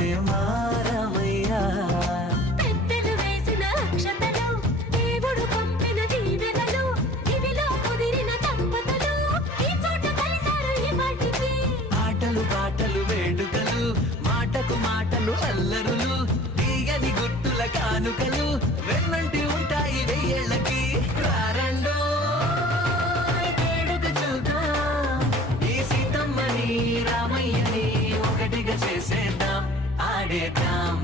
వచ్చే మారమయ్యా. పెద్దలు వేసిన అక్షతలు, దేవుడు పంపిన దీవెనలు, ఇవిలో కుదిరిన దంపతులు ఈ చోట కలిసారు ఈ పాటికి. ఆటలు పాటలు వేడుకలు, మాటకు మాటలు అల్లరులు, తీయని గుర్తుల కానుకలు వెన్నంటి ఉంటాయి వెయ్యేళ్ళకి. రారండో వేడుక చూద్దాం, ఈ సీతమ్మని రామయ్యని ఒకటిగా చేసేద్దాం, ఆడేద్దాం.